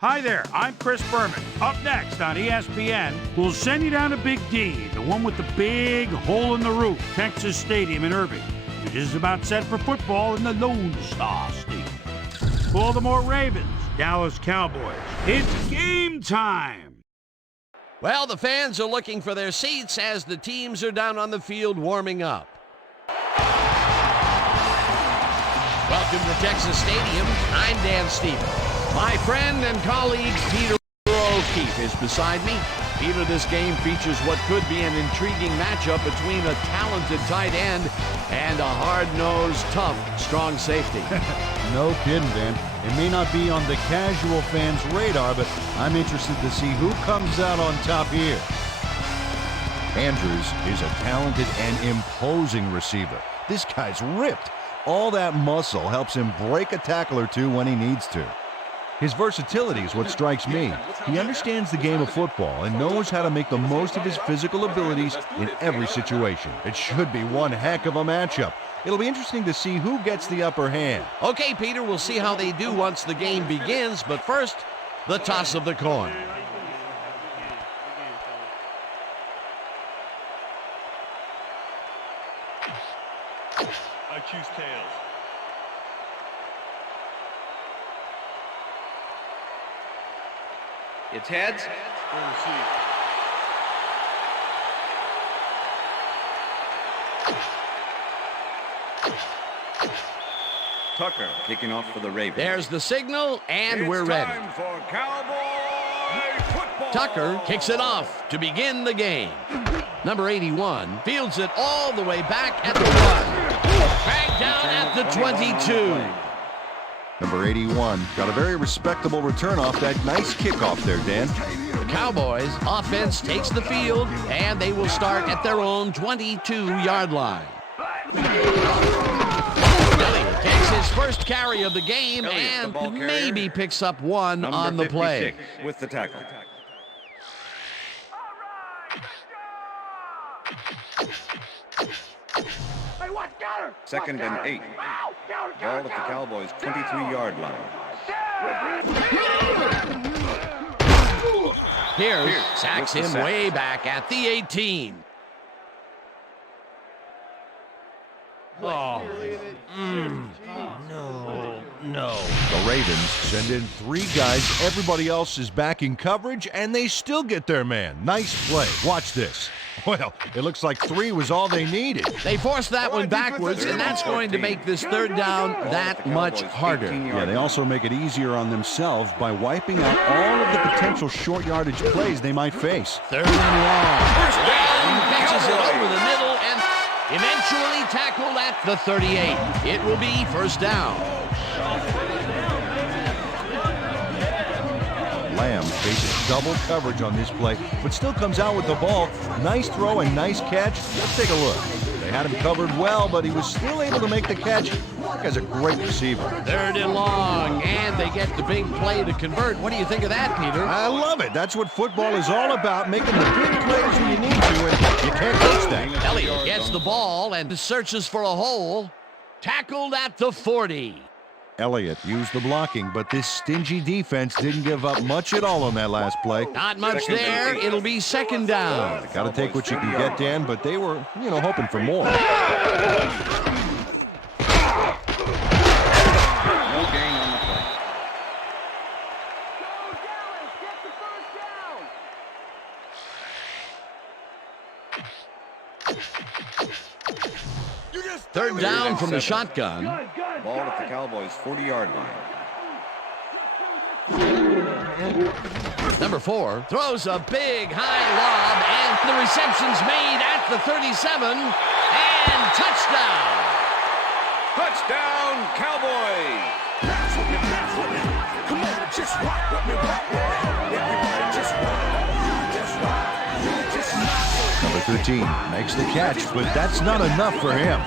Hi there, I'm Chris Berman. Up next on ESPN, we'll send you down to Big D, the one with the big hole in the roof, Texas Stadium in Irving, which is about set for football in the Lone Star State. Baltimore Ravens, Dallas Cowboys. It's game time! Well, the fans are looking for their seats as the teams are down on the field warming up. Welcome to Texas Stadium. I'm Dan Stevens. My friend and colleague Peter O'Keefe is beside me. Peter, this game features what could be an intriguing matchup between a talented tight end and a hard-nosed, tough, strong safety. No kidding, Dan. It may not be on the casual fan's radar, but I'm interested to see who comes out on top here. Andrews is a talented and imposing receiver. This guy's ripped. All that muscle helps him break a tackle or two when he needs to. His versatility is what strikes me. He understands the game of football and knows how to make the most of his physical abilities in every situation. It should be one heck of a matchup. It'll be interesting to see who gets the upper hand. Okay, Peter, we'll see how they do once the game begins, but first, the toss of the coin. I choose tails. It's heads. Tucker kicking off for the Ravens. There's the signal, and we're ready. Time for Cowboy football. Tucker kicks it off to begin the game. Number 81 fields it all the way back at the 1. Back down at the 22. Number 81 got a very respectable return off that nice kickoff there, Dan. The Cowboys offense takes the field, and they will start at their own 22-yard line. Elliott takes his first carry of the game and maybe picks up one on the play. With the tackle. Second and 8. Ball at the Cowboys' 23-yard line. Pierce sacks him way back at the 18. Oh. No. The Ravens send in 3 guys. Everybody else is back in coverage, and they still get their man. Nice play. Watch this. Well, it looks like 3 was all they needed. They forced that one backwards, and that's going to make this third down that much harder. Yeah, they also make it easier on themselves by wiping out all of the potential short yardage plays they might face. Third and long. First down, catches it over the middle, and eventually tackled at the 38. It will be first down. Lamb faces double coverage on this play, but still comes out with the ball. Nice throw and nice catch. Let's take a look. They had him covered well, but he was still able to make the catch. That guy's a great receiver. Third and long, and they get the big play to convert. What do you think of that, Peter? I love it. That's what football is all about, making the big plays when you need to, and you can't coach that. Elliott gets the ball and searches for a hole. Tackled at the 40. Elliott used the blocking, but this stingy defense didn't give up much at all on that last play. Not much there. It'll be second down. Got to take what you can get, Dan, but they were, hoping for more. No gain on the play. Third down from the shotgun. Ball at the Cowboys' 40-yard line. Number 4 throws a big high lob, and the reception's made at the 37, and touchdown. Touchdown, Cowboys! Come on, just rock with me, rock with me. Everybody just rock. Number 13 makes the catch, but that's not enough for him.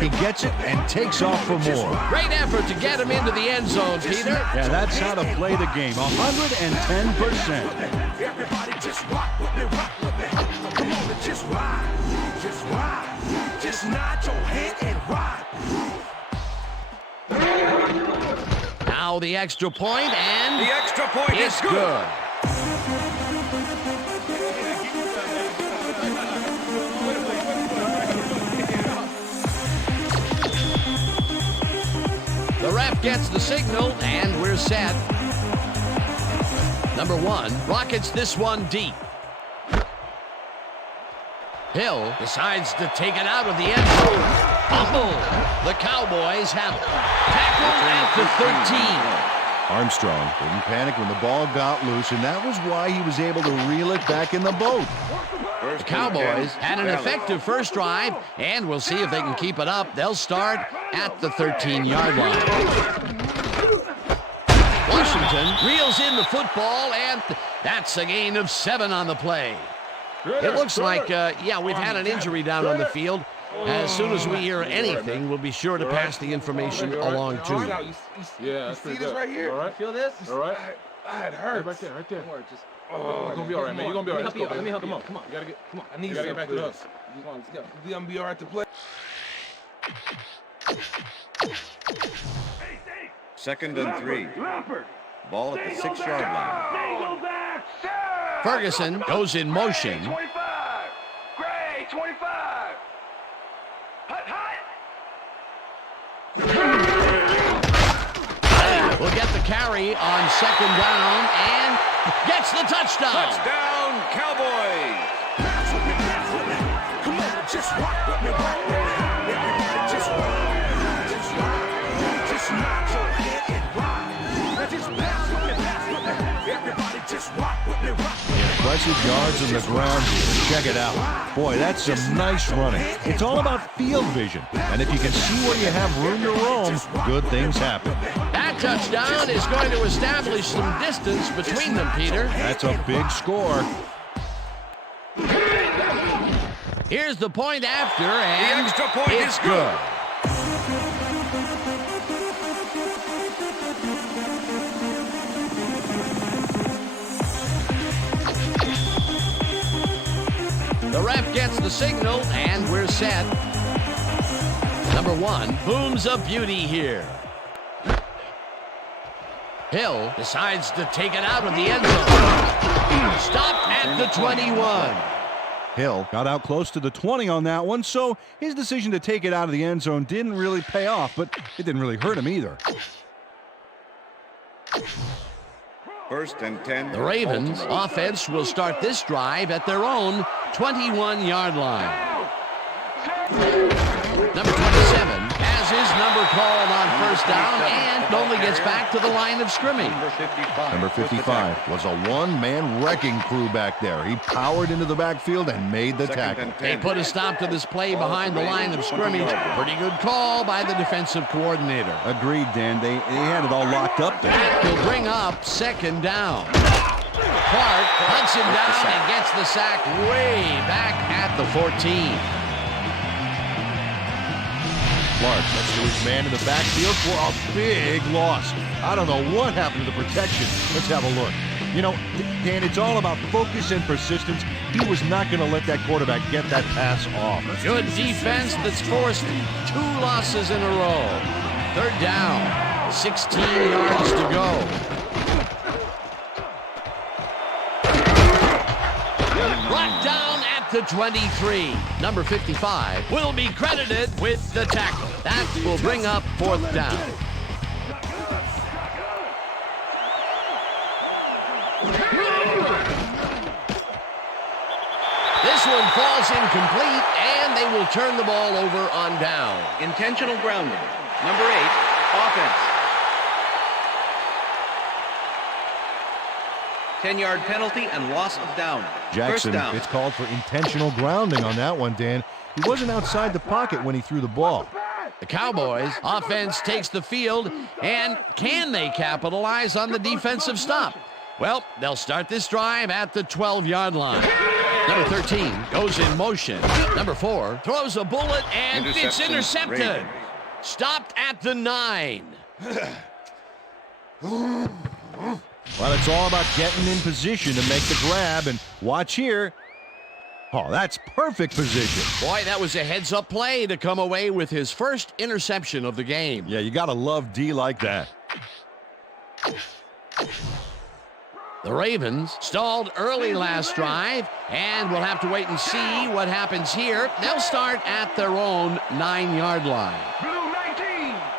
He gets it and takes off for more. Great effort to get him into the end zone, Peter. Yeah, that's how to play the game, 110%. Everybody just rock with me, rock with me. Come on, just rock, just rock. Just nod your head and rock. Now the extra point, and The extra point it's is good. The ref gets the signal, and we're set. Number 1 rockets this one deep. Hill decides to take it out of the end zone. Fumble. The Cowboys have it. Tackled at the 13. Armstrong didn't panic when the ball got loose, and that was why he was able to reel it back in the boat. The Cowboys had an effective first drive, and we'll see if they can keep it up. They'll start at the 13-yard line. Washington reels in the football, and that's a gain of 7 on the play. It looks like, we've had an injury down on the field. As soon as we hear anything, we'll be sure to pass the information along to you. Yeah, that's pretty good. Right here. All right. Feel this? All right. It hurts. Right there, right there. Don't worry, just. You're gonna be all right, man. You're gonna be all right. Let me help you. Come on. Come on. You gotta get. Come on. I need You gotta get back to us. Come on, let's go. We're gonna be all right to play. 2nd and 3. Ball at the 6-yard line. Ferguson goes in motion. 25. Gray, 25. Will get the carry on 2nd down and gets the touchdown. Touchdown, Cowboys! Come on, just rock with me, rock with me. Everybody just rock. Just rock. Just nod your head and rock. Now just pass with me. Everybody just rock with me, rock with me. Impressive yards on the ground here. Check it out. Boy, that's some nice running. It's all about field vision. And if you can see where you have room to roam, good things happen. That touchdown is going to establish some distance between them, Peter. That's a big score. Here's the point after, The and extra point it's is good. The ref gets the signal, and we're set. Number 1 booms a beauty here. Hill decides to take it out of the end zone. Stopped at the 21. Hill got out close to the 20 on that one, so his decision to take it out of the end zone didn't really pay off, but it didn't really hurt him either. 1st and 10. The Ravens offense will start this drive at their own 21-yard line. Number 27 has his number called on 1st down and only gets back to the line of scrimmage. Number 55 was a one-man wrecking crew back there. He powered into the backfield and made the tackle. They put a stop to this play behind the line of scrimmage. Pretty good call by the defensive coordinator. Agreed, Dan. They had it all locked up there. That will bring up 2nd down. Clark hunts him down and gets the sack way back at the 14. Clark gets to his man in the backfield for a big loss. I don't know what happened to the protection. Let's have a look. You know, Dan, it's all about focus and persistence. He was not going to let that quarterback get that pass off. Good defense that's forced 2 losses in a row. 3rd down, 16 yards to go. Brought down at the 23. Number 55 will be credited with the tackle. That will bring up 4th down. This one falls incomplete, and they will turn the ball over on down. Intentional grounding. Number 8, offense. 10-yard penalty and loss of down. Jackson, 1st down. it's called for intentional grounding on that one, Dan. He wasn't outside the pocket when he threw the ball. The Cowboys offense takes the field, and can they capitalize on the defensive stop? Well, they'll start this drive at the 12-yard line. Number 13 goes in motion. Number 4 throws a bullet, and it's intercepted. Ravens. Stopped at the 9. Well, it's all about getting in position to make the grab, and watch here. Oh, that's perfect position. Boy, that was a heads-up play to come away with his first interception of the game. Yeah, you got to love D like that. The Ravens stalled early last drive, and we'll have to wait and see what happens here. They'll start at their own 9-yard line. Blue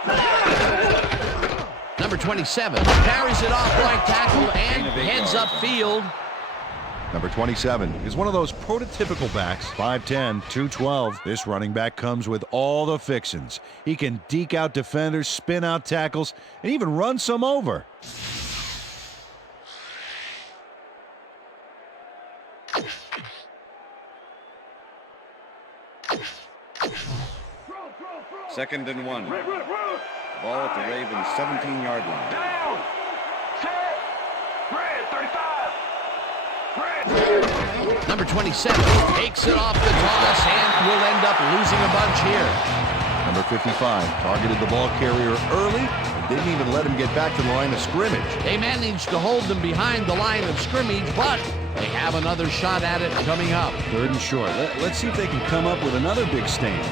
19. Number 27 carries it off right tackle and heads upfield. Number 27 is one of those prototypical backs. 5'10", 212. This running back comes with all the fixins. He can deke out defenders, spin out tackles, and even run some over. Second and 1. Ball at the Ravens' 17-yard line. Down. Set. Red 35. Red. Number 27 takes it off the toss and will end up losing a bunch here. Number 55 targeted the ball carrier early and didn't even let him get back to the line of scrimmage. They managed to hold them behind the line of scrimmage, but they have another shot at it coming up. 3rd and short. Let's see if they can come up with another big stand.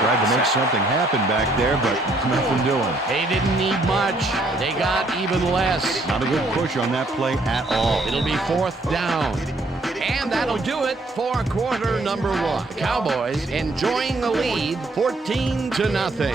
Tried to make something happen back there, but nothing doing. They didn't need much. They got even less. Not a good push on that play at all. It'll be 4th down. And that'll do it for quarter number 1. Cowboys enjoying the lead, 14-0.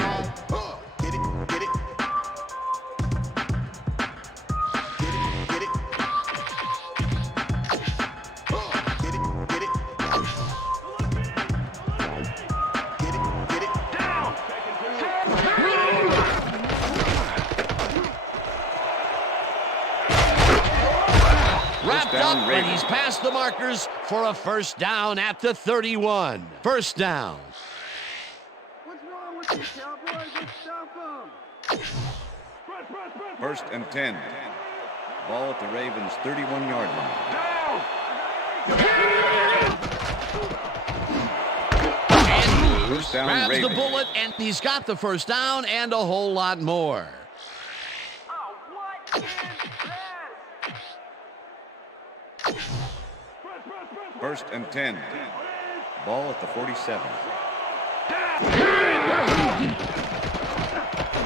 But he's past the markers for a 1st down at the 31. 1st down. What's wrong with you, Cowboys? Let's stop them. 1st and 10. Ball at the Ravens' 31-yard line. Down. And First down, grabs the Ravens. bullet, and he's got the 1st down and a whole lot more. Oh, what is this? 1st and 10. Ball at the 47.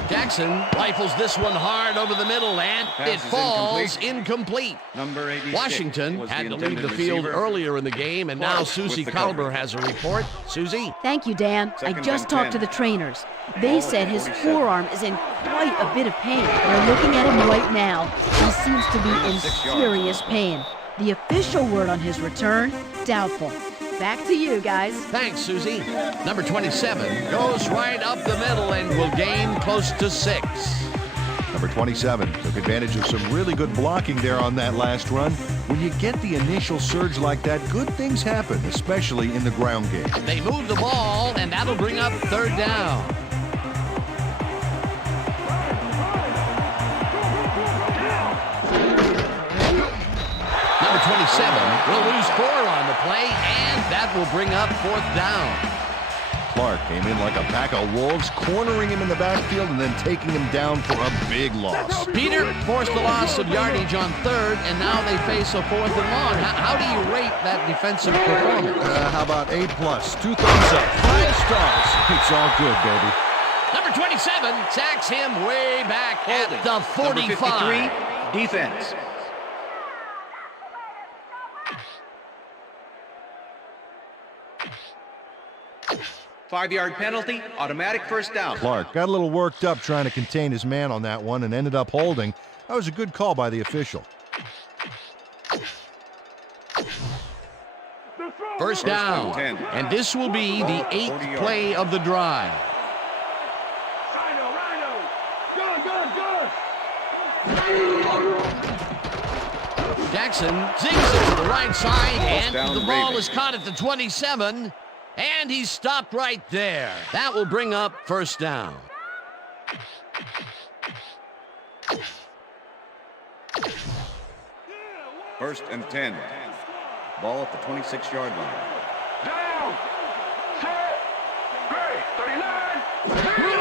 Jackson rifles this one hard over the middle, and Pass it is falls incomplete. Number 86 Washington was had to leave intended the field receiver. earlier in the game, and now Clark Susie with the Kalber coverage. has a report. Susie? Thank you, Dan. I Second just and talked 10. to the trainers. Ball They at said the his 47. forearm is in quite a bit of pain. They're looking at him right now. He seems to be in 6 yards. serious pain. The official word on his return, doubtful. Back to you, guys. Thanks, Susie. Number 27 goes right up the middle and will gain close to 6. Number 27 took advantage of some really good blocking there on that last run. When you get the initial surge like that, good things happen, especially in the ground game. They move the ball, and that'll bring up 3rd down. Number 27 will lose 4 on the play, and that will bring up 4th down. Clark came in like a pack of wolves, cornering him in the backfield and then taking him down for a big loss. Peter forced a loss of yardage on 3rd, and now they face a 4th and long. How do you rate that defensive performance? How about A+, 2 thumbs up, 5 stars. It's all good, baby. Number 27 sacks him way back at Holding. the 45. Number 53, defense. Five-yard penalty, automatic 1st down. Clark got a little worked up trying to contain his man on that one and ended up holding. That was a good call by the official. 1st down, 10. and this will be the 8th play of the drive. Rhino. Gun. Jackson zigs it to the right side, and down, the ball Ravens. is caught at the 27, and he's stopped right there. That will bring up 1st down. First and 10. Ball at the 26-yard line. Down. Set. Great. 39.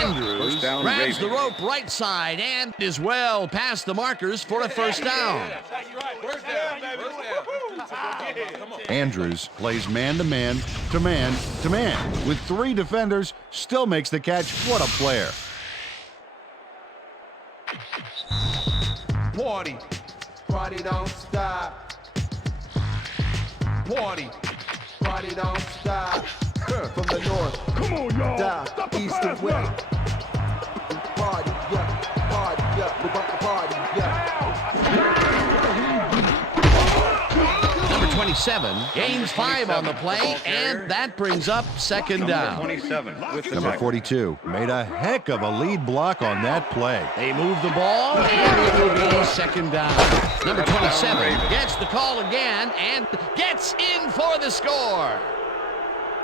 Andrews First down, grabs grabs the rope right side and is well past the markers for a first down. Andrews plays man-to-man to man-to-man. With 3 defenders, still makes the catch. What a player. Party. Party don't stop. Party. Party don't stop. From the north. Come on, y'all. South, east and west. Party, yeah. Party, yeah. We want the party, yeah. Number 27 gains 5 on the play, and that brings up second down. 27 with the Number tackle. 42 made a heck of a lead block on that play. They move the ball, and it will be second down. Number 27 gets the call again and gets in for the score.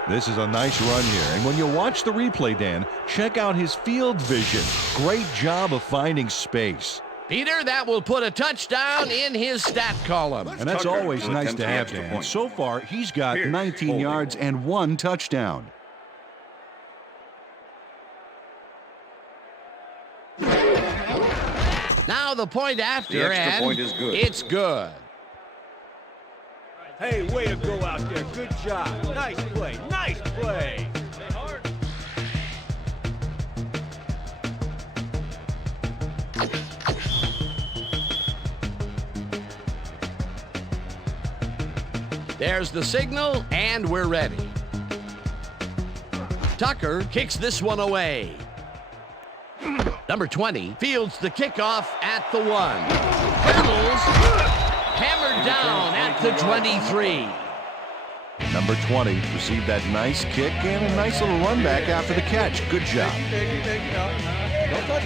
This is a nice run here, and when you watch the replay, Dan, check out his field vision. Great job of finding space. Peter, that will put a touchdown in his stat column. And that's Tucker always will nice attempt to the have, extra Dan. point. So far, he's got Pierce 19 holding. yards and 1 touchdown. Now the point after, The extra and point is good. it's good. Hey, way to go out there. Good job. Nice play. Nice play. There's the signal, and we're ready. Tucker kicks this one away. Number 20 fields the kickoff at the 1. Hurdles, hammered down at the 23. Number 20 received that nice kick and a nice little run back after the catch. Good job. Don't touch.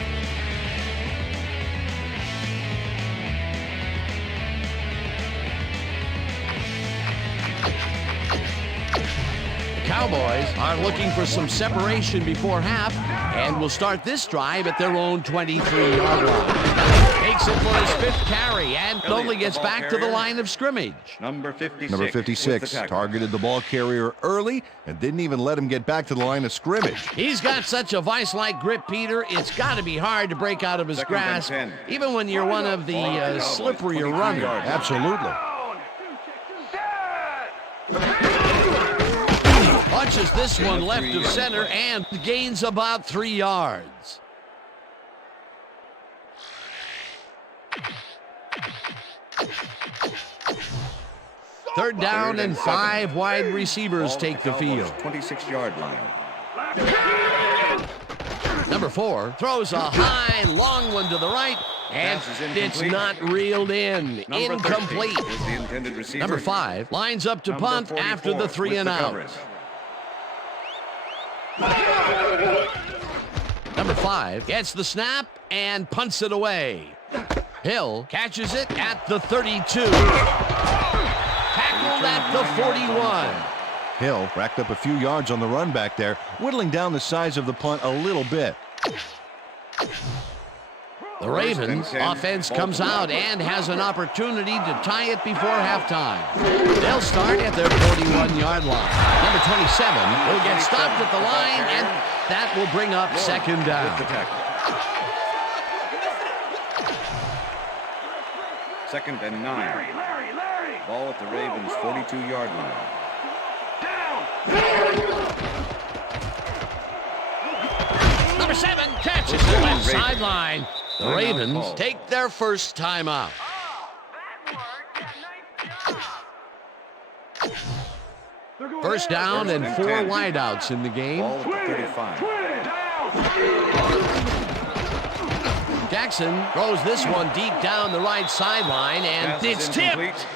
The Cowboys are looking for some separation before half and will start this drive at their own 23-yard line. Takes it for his 5th carry and only gets back to the line of scrimmage. Number 56. Number with the 56 tackle. targeted the ball carrier early and didn't even let him get back to the line of scrimmage. He's got such a vice-like grip, Peter. It's got to be hard to break out of his Second and grasp, 10. even when you're one of the slipperier runners. Absolutely. Punches this one left of center and gains about 3 yards. Third down and 5 wide receivers Ball take at the Cowboys' field. 26-yard line. Number 4 throws a high, long one to the right, and Pass is it's incomplete. not reeled in. Number Incomplete. 13 was the intended receiver. Number 5 lines up to Number punt 44 after the 3 with and the out. coverage. Number 5 gets the snap and punts it away. Hill catches it at the 32. Tackled at the 41. Hill racked up a few yards on the run back there, whittling down the size of the punt a little bit. The Ravens offense comes out and has an opportunity to tie it before halftime. They'll start at their 41-yard line. Number 27 will get stopped at the line, and that will bring up second With the down. tackle. Second and 9. Ball at the Ravens' 42-yard line. Number 7 catches the left sideline. The Ravens take their first timeout. First down and 4 wideouts in the game. Ball at the 35. Jackson throws this one deep down the right sideline, and Pass is it's incomplete. tipped.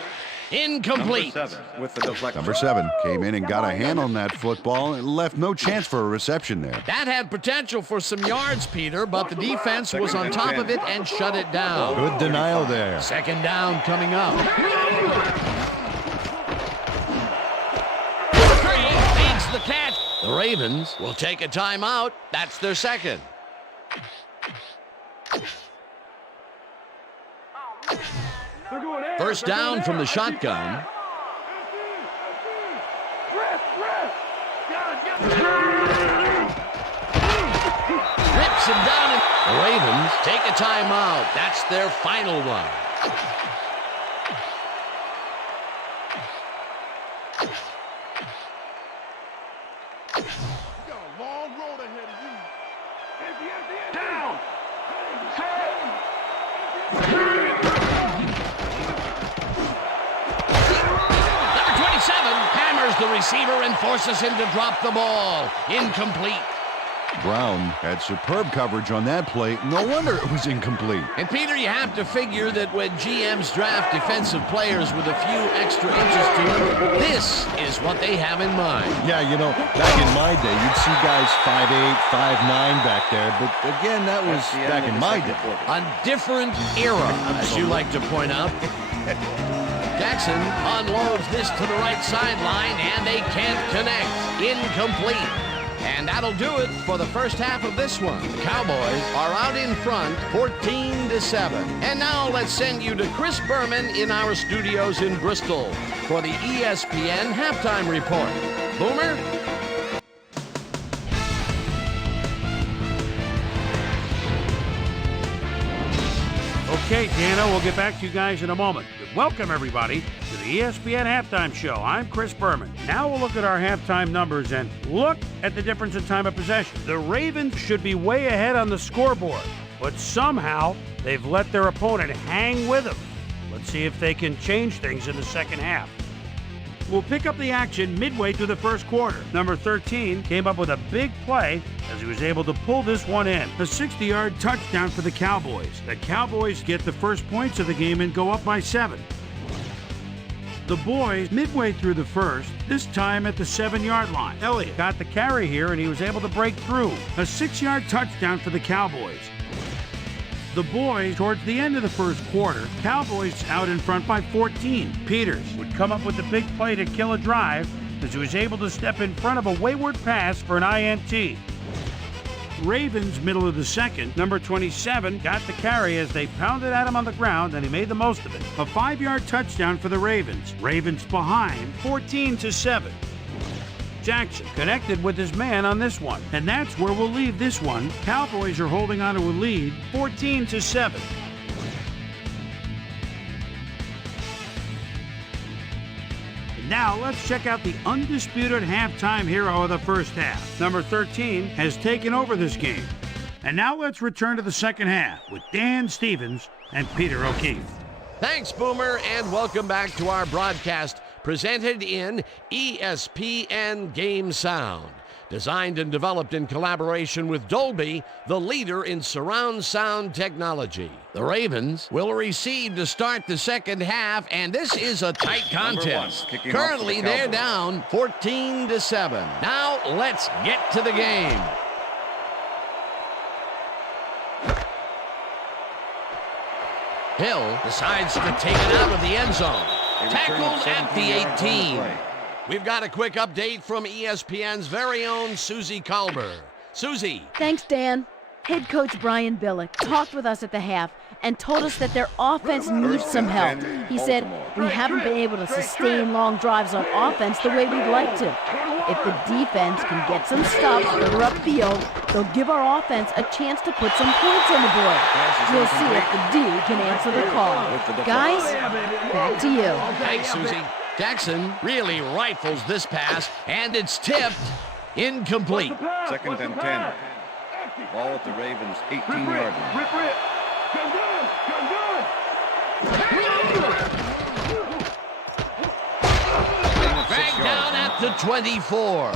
Incomplete. Number 7 with the deflection. Number 7 came in and got a hand on that football and left no chance for a reception there. That had potential for some yards, Peter, but the defense was on top of it and shut it down. Good denial there. Second down coming up. 3 leads the catch. The Ravens will take a timeout. That's their second. First down from the shotgun. Rips knocks him down. The Ravens take a timeout. That's their final one. Down. Number 27 hammers the receiver and forces him to drop the ball. Incomplete. Brown had superb coverage on that play. No wonder it was incomplete. And Peter, you have to figure that when GMs draft defensive players with a few extra inches to them, this is what they have in mind. Yeah, you know, back in my day, you'd see guys 5'8", 5'9" back there. But again, that was back in my day. A different era, as you like to point out. Jackson unloads this to the right sideline, and they can't connect. Incomplete. And that'll do it for the first half of this one. The Cowboys are out in front, 14-7. And now let's send you to Chris Berman in our studios in Bristol for the ESPN Halftime Report. Boomer? Okay, Dano, we'll get back to you guys in a moment. But welcome, everybody, to the ESPN Halftime Show. I'm Chris Berman. Now we'll look at our halftime numbers and look at the difference in time of possession. The Ravens should be way ahead on the scoreboard, but somehow they've let their opponent hang with them. Let's see if they can change things in the second half. We'll pick up the action midway through the first quarter. Number 13 came up with a big play as he was able to pull this one in. A 60-yard touchdown for the Cowboys. The Cowboys get the first points of the game and go up by 7. The boys, midway through the first, this time at the 7-yard line. Elliott got the carry here and he was able to break through. A 6-yard touchdown for the Cowboys. The boys, towards the end of the first quarter, Cowboys out in front by 14. Peters would come up with the big play to kill a drive as he was able to step in front of a wayward pass for an INT. Ravens, middle of the second, number 27 got the carry as they pounded at him on the ground and he made the most of it. A 5-yard touchdown for the Ravens. Ravens behind, 14-7. Jackson connected with his man on this one, and that's where we'll leave this one. Cowboys are holding on to a lead, 14-7. Now let's check out the undisputed halftime hero of the first half. Number 13 has taken over this game. And now let's return to the second half with Dan Stevens and Peter O'Keefe. Thanks, Boomer, and welcome back to our broadcast presented in ESPN Game Sound. Designed and developed in collaboration with Dolby, the leader in surround sound technology. The Ravens will recede to start the second half, and this is a tight contest. Currently, they're down 14-7. Now, let's get to the game. Hill decides to take it out of the end zone. Tackled at the 18. We've got a quick update from ESPN's very own Susie Colber. Susie. Thanks, Dan. Head coach Brian Billick talked with us at the half and told us that their offense needs some help. He said, we haven't been able to sustain long drives on offense the way we'd like to. If the defense can get some stops further upfield, they'll give our offense a chance to put some points on the board. We'll see if the D can answer the call. Guys, back to you. Thanks, Susie. Jackson really rifles this pass, and it's tipped. Incomplete. Second and 10. Ball at the Ravens' 18-yard line. Dragged down at the 24.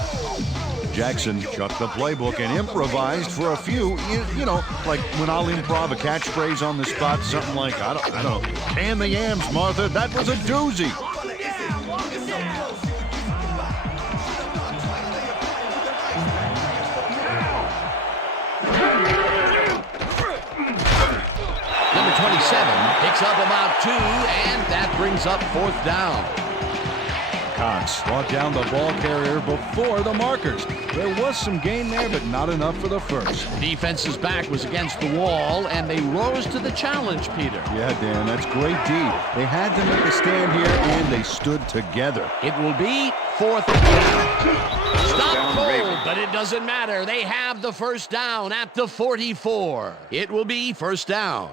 Jackson chucked the playbook and improvised for a few, you know, like when I'll improv a catchphrase on the spot, something like, I don't know, can the yams, Martha, that was a doozy. Number 27 picks up about 2, and that brings up 4th down. Cox brought down the ball carrier before the markers. There was some gain there, but not enough for the first. The defense's back was against the wall, and they rose to the challenge, Peter. Yeah, Dan, that's great D. They had to make a stand here, and they stood together. It will be 4th down. Stop cold, but it doesn't matter. They have the first down at the 44. It will be first down.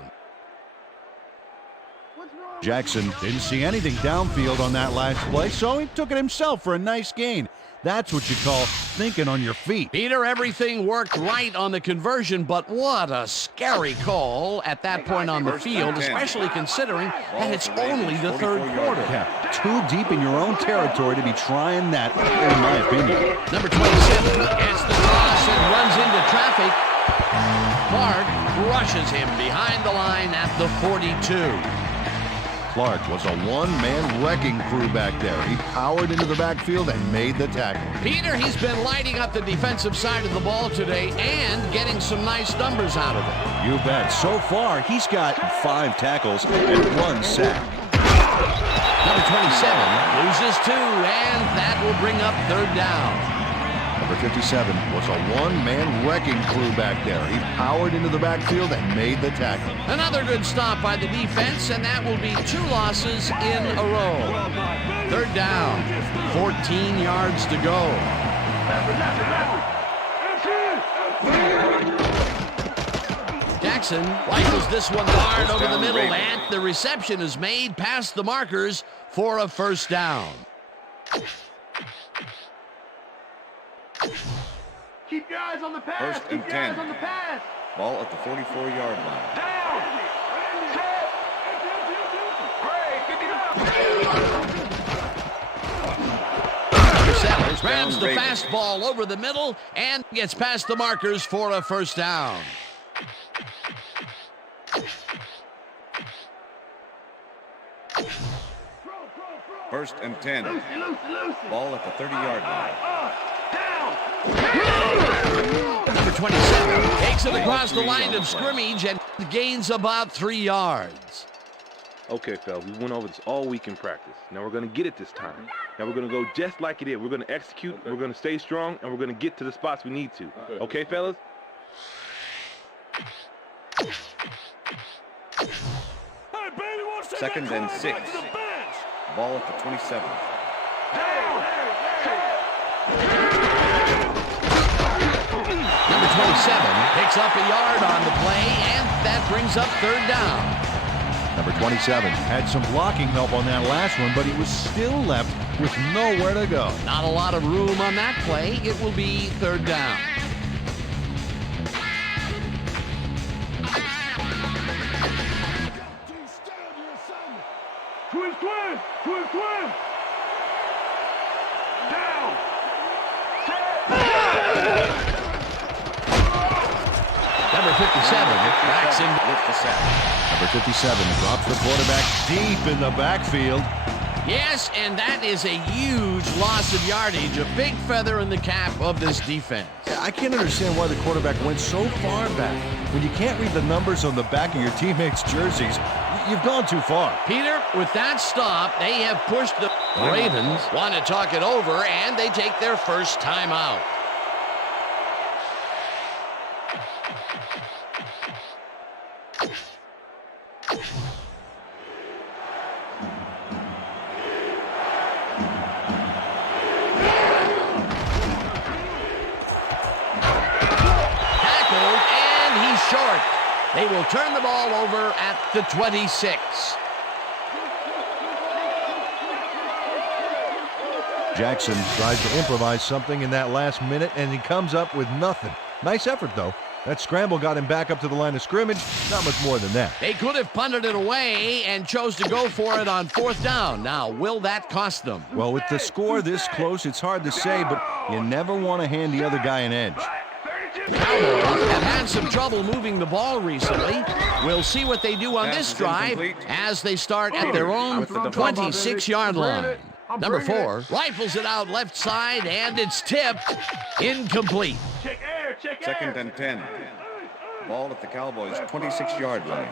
Jackson didn't see anything downfield on that last play, so he took it himself for a nice gain. That's what you call thinking on your feet. Peter, everything worked right on the conversion, but what a scary call at that point on the field, especially considering that it's only the third quarter. Yeah, too deep in your own territory to be trying that, in my opinion. Number 27 gets the cross and runs into traffic. Clark crushes him behind the line at the 42. Clark was a one-man wrecking crew back there. He powered into the backfield and made the tackle. Peter, he's been lighting up the defensive side of the ball today and getting some nice numbers out of it. You bet. So far, he's got 5 tackles and 1 sack. Number 27 loses 2, and that will bring up third down. Number 57 was a one-man wrecking crew back there. He powered into the backfield and made the tackle. Another good stop by the defense, and that will be 2 losses in a row. Third down, 14 yards to go. Jackson rifles this one hard over the middle, and the reception is made past the markers for a first down. Keep your eyes on the pass. First and Keep your eyes 10. on the pass. Ball at the 44-yard line. Down. Sellers grabs the fastball over the middle and gets past the markers for a first down. First and 10. Ball at the 30-yard line. Number 27 takes it across the line of scrimmage and gains about 3 yards. Okay, fellas, we went over this all week in practice. Now we're going to get it this time. Now we're going to go just like it is. We're going to execute, we're going to stay strong, and we're going to get to the spots we need to. Okay, fellas? Second and 6. Ball at the 27. Number 27 picks up a yard on the play, and that brings up third down. Number 27 had some blocking help on that last one, but he was still left with nowhere to go. Not a lot of room on that play. It will be third down. Twin. Down. Number 57 backs in with the sack. Number 57 drops the quarterback deep in the backfield. Yes, and that is a huge loss of yardage, a big feather in the cap of this defense. I can't understand why the quarterback went so far back. When you can't read the numbers on the back of your teammates' jerseys, you've gone too far. Peter, with that stop, they have pushed the Ravens, want to talk it over, and they take their first timeout. Short. They will turn the ball over at the 26. Jackson tries to improvise something in that last minute, and he comes up with nothing. Nice effort, though. That scramble got him back up to the line of scrimmage. Not much more than that. They could have punted it away and chose to go for it on fourth down. Now, will that cost them? Well, with the score this close, it's hard to say, but you never want to hand the other guy an edge. The Cowboys have had some trouble moving the ball recently. We'll see what they do on this drive as they start at their own 26-yard line. Number 4 rifles it out left side, and it's tipped. Incomplete. Second and 10. Ball at the Cowboys' 26-yard line.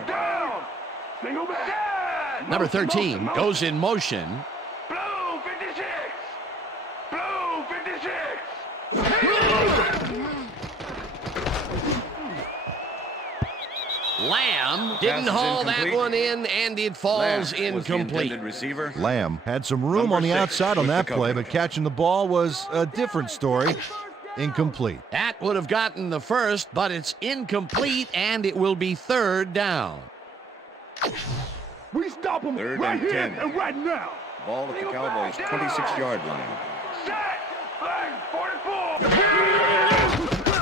Number 13 goes in motion. Blue 56. Blue 56. Lamb didn't haul that one in, and it falls incomplete. Receiver. Lamb had some room Number on the 6 outside on with that the play, coverage. but catching the ball was a different story. Incomplete. That would have gotten the first, but it's incomplete, and it will be third down. We stop them 3rd right and here 10. and right now. Ball at the Cowboys' 26-yard line.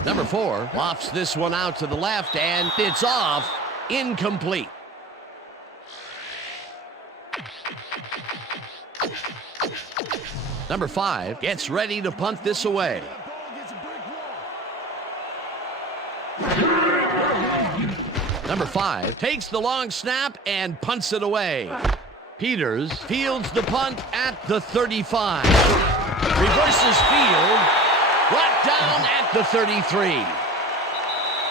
Number 4 lofts this one out to the left, and it's off. Incomplete. Number 5 gets ready to punt this away. Number 5 takes the long snap and punts it away. Peters fields the punt at the 35. Reverses field. Brought down at the 33.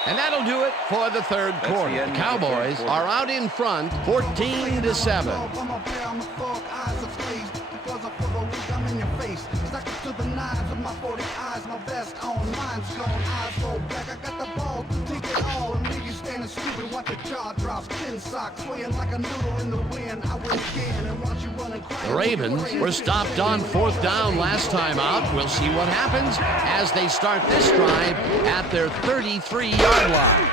And that'll do it for the third quarter. The Cowboys are out in front, 14-7. The Ravens were stopped on 4th down last time out. We'll see what happens as they start this drive at their 33-yard line.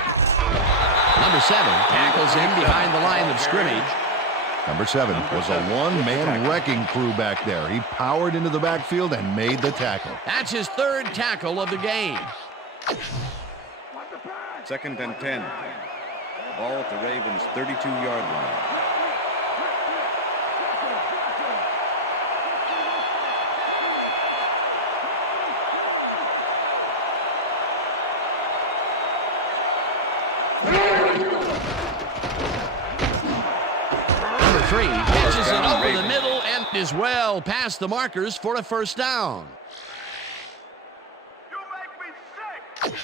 Number 7 tackles in behind the line of scrimmage. Number 7 was a one-man wrecking crew back there. He powered into the backfield and made the tackle. That's his 3rd tackle of the game. 2nd and 10. Ball at the Ravens' 32-yard line. Number 3 catches it over the middle and is well past the markers for a first down. You make me sick.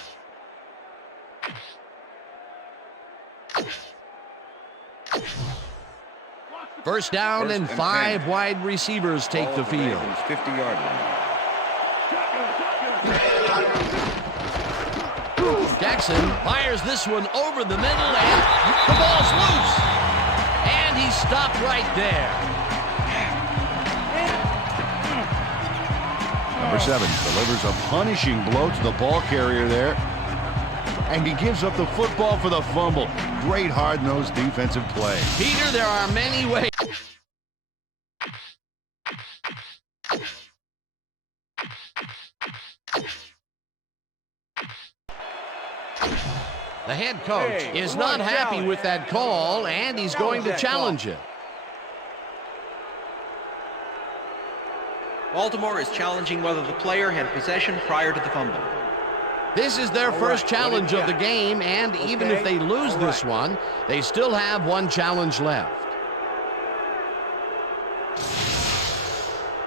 First down and 5 wide receivers take the field. 50-yard line. Jackson fires this one over the middle, and the ball's loose. And he stopped right there. Number 7 delivers a punishing blow to the ball carrier there. And he gives up the football for the fumble. Great hard-nosed defensive play. Peter, there are many ways. The head coach is not happy with that call, and he's going to challenge it. Baltimore is challenging whether the player had possession prior to the fumble. This is their first challenge of the game, and even if they lose this one, they still have one challenge left.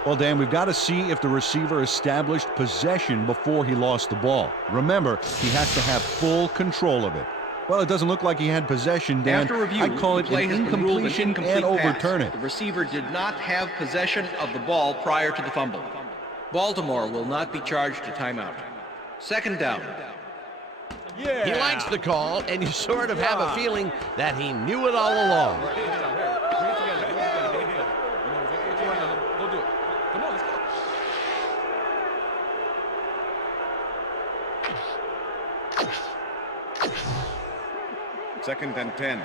Well, Dan, we've got to see if the receiver established possession before he lost the ball. Remember, he has to have full control of it. Well, it doesn't look like he had possession, Dan. After review, I'd call it the play an has been ruled an incompletion incomplete and overturn pass. it. The receiver did not have possession of the ball prior to the fumble. Baltimore will not be charged a timeout. 2nd down. He likes the call, and you sort of have a feeling that he knew it all along. Second and 10.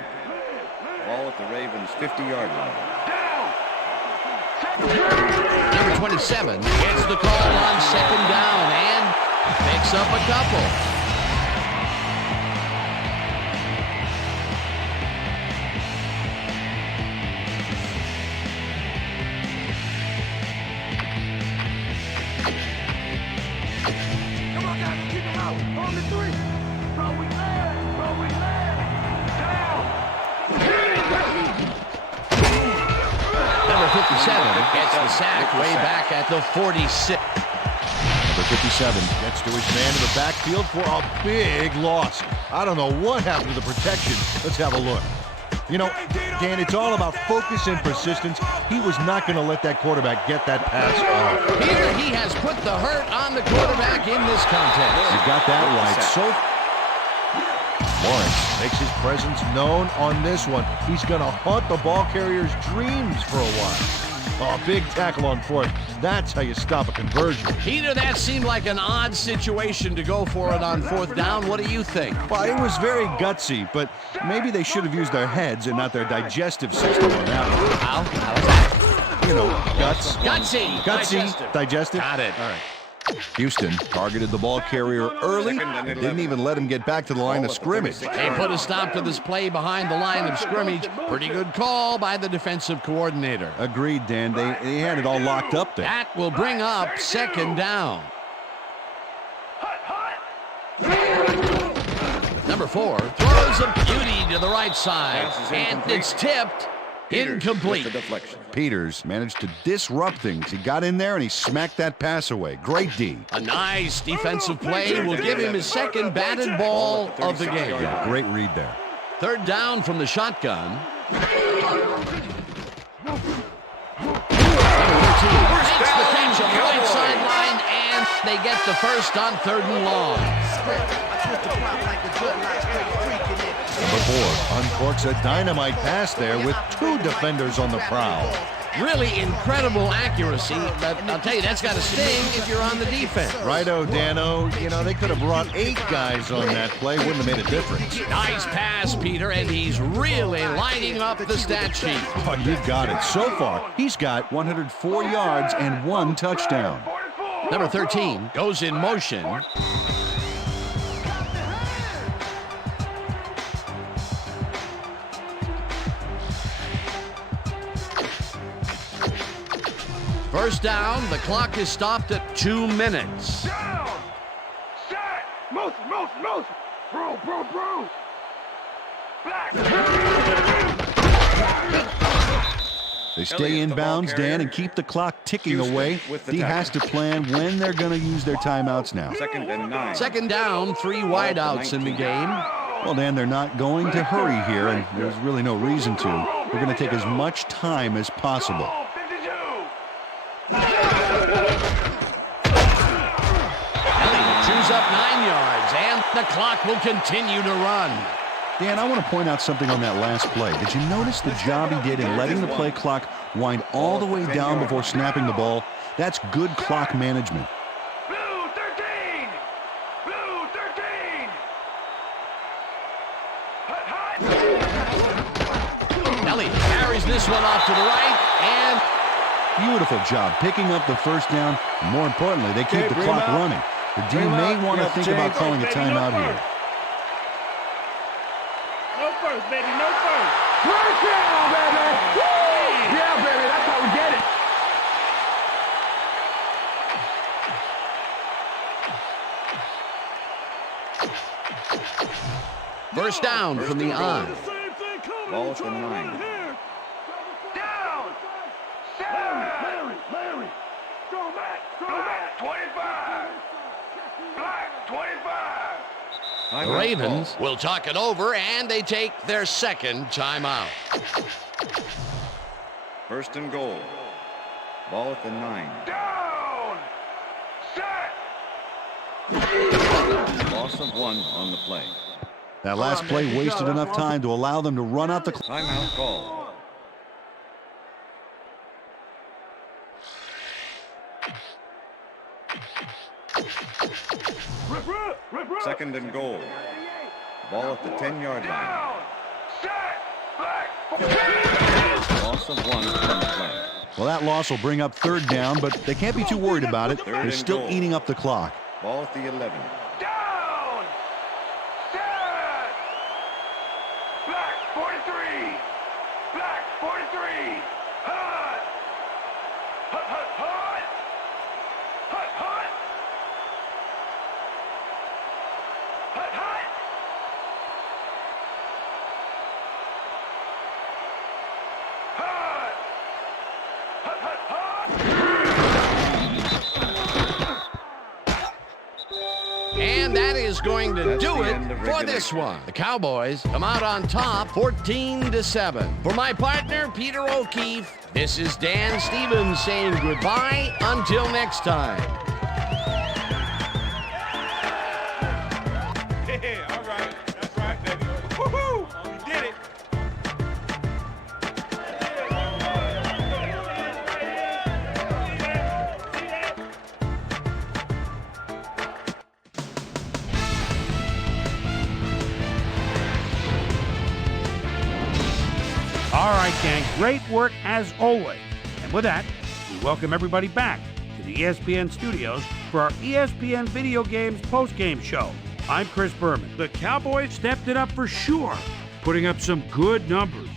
Ball at the Ravens' 50-yard line. Number 27 gets the call on 2nd down and picks up a couple. Come on, guys, keep it out. On the 3. Bro, we land. Bro, we land. Number 57 gets the sack way back at the 46. Number 57 gets to his man in the backfield for a big loss. I don't know what happened to the protection. Let's have a look. You know, Dan, it's all about focus and persistence. He was not going to let that quarterback get that pass off. Peter, he has put the hurt on the quarterback in this contest. You got that right. Lawrence makes his presence known on this one. He's going to haunt the ball carrier's dreams for a while. Oh, big tackle on fourth. That's how you stop a conversion. Peter, that seemed like an odd situation to go for it on fourth down. What do you think? Well, it was very gutsy, but maybe they should have used their heads and not their digestive system on that one. How was that? You know, guts. Gutsy. Digestive. Got it. All right. Houston targeted the ball carrier early and didn't even let him get back to the line of scrimmage. They put a stop to this play behind the line of scrimmage. Pretty good call by the defensive coordinator. Agreed, Dan. They had it all locked up there. That will bring up second down. Number 4 throws a beauty to the right side, and it's tipped. Incomplete. Peters managed to disrupt things. He got in there and he smacked that pass away. Great D. A nice defensive play will give him his second batted ball of the game. Yeah, great read there. Third down from the shotgun. Takes the catch on the right sideline, and they get the first on 3rd and long. Number 4 uncorks a dynamite pass there with 2 defenders on the prowl. Really incredible accuracy, but I'll tell you, that's got to sting if you're on the defense. Righto, Dano. You know, they could have brought 8 guys on that play. Wouldn't have made a difference. Nice pass, Peter, and he's really lighting up the stat sheet. Oh, you got it. So far, he's got 104 yards and 1 touchdown. Number 13 goes in motion. First down, the clock is stopped at 2 minutes. Down! Set! Motion! Bro! Back! They stay in bounds, Dan, and keep the clock ticking away. D has to plan when they're going to use their timeouts now. 2nd and 9. Second down, 3 wideouts in the game. Well, Dan, they're not going to hurry here, and there's really no reason to. They're going to take as much time as possible. Elliott chews up 9 yards, and the clock will continue to run. Dan, I want to point out something on that last play. Did you notice the job he did in letting the play clock wind all the way down before snapping the ball? That's good clock management. Blue 13! Blue 13! Elliott carries this one off to the right, and Beautiful job picking up the first down. And more importantly, they keep the clock running. The D may want to think about calling a timeout here. No first, baby, no first. First down, baby! Woo! Yeah, baby, that's how we get it. First down from the on. Ball at the 9. Down! Larry! Go back! 25! Black, 25! The Ravens will talk it over, and they take their second timeout. 1st and goal. Ball at the 9. Down! Set! Loss of 1 on the play. That last play wasted enough time to allow them to run out the clock. Timeout call. Second and goal. Ball at the 10-yard line. Loss of 1 on the play. Well, that loss will bring up 3rd down, but they can't be too worried about it. They're still eating up the clock. Ball at the 11. Down! Set! Black, 43! Black, 43! Hut! Hut, hut, hut! Hut, hut! Hut, hut! Hut! Hut, hut, hut! And that is going to do it for this one. The Cowboys come out on top 14-7. For my partner, Peter O'Keefe, this is Dan Stevens saying goodbye until next time. All right. That's right, baby. All right, gang, great work as always. And with that, we welcome everybody back to the ESPN studios for our ESPN Video Games post-game show. I'm Chris Berman. The Cowboys stepped it up for sure, putting up some good numbers.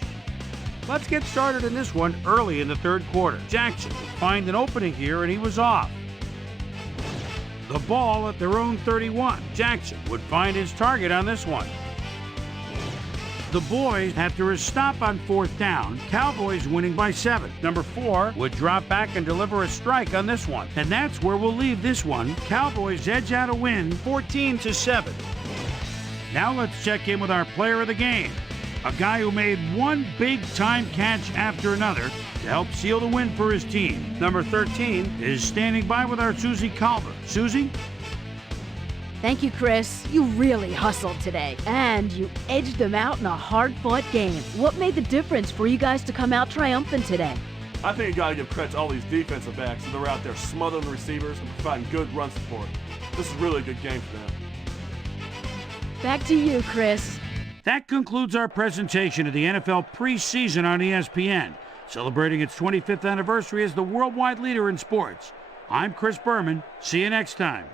Let's get started in this one early in the third quarter. Jackson would find an opening here, and he was off. The ball at their own 31. Jackson would find his target on this one. The boys, after a stop on fourth down, Cowboys winning by 7. Number 4 would drop back and deliver a strike on this one. And that's where we'll leave this one. Cowboys edge out a win, 14-7. Now let's check in with our player of the game. A guy who made one big-time catch after another to help seal the win for his team. Number 13 is standing by with our Susie Calver. Susie? Thank you, Chris. You really hustled today, and you edged them out in a hard-fought game. What made the difference for you guys to come out triumphant today? I think you got to give credit to all these defensive backs that are out there smothering the receivers and providing good run support. This is really a good game for them. Back to you, Chris. That concludes our presentation of the NFL preseason on ESPN, celebrating its 25th anniversary as the worldwide leader in sports. I'm Chris Berman. See you next time.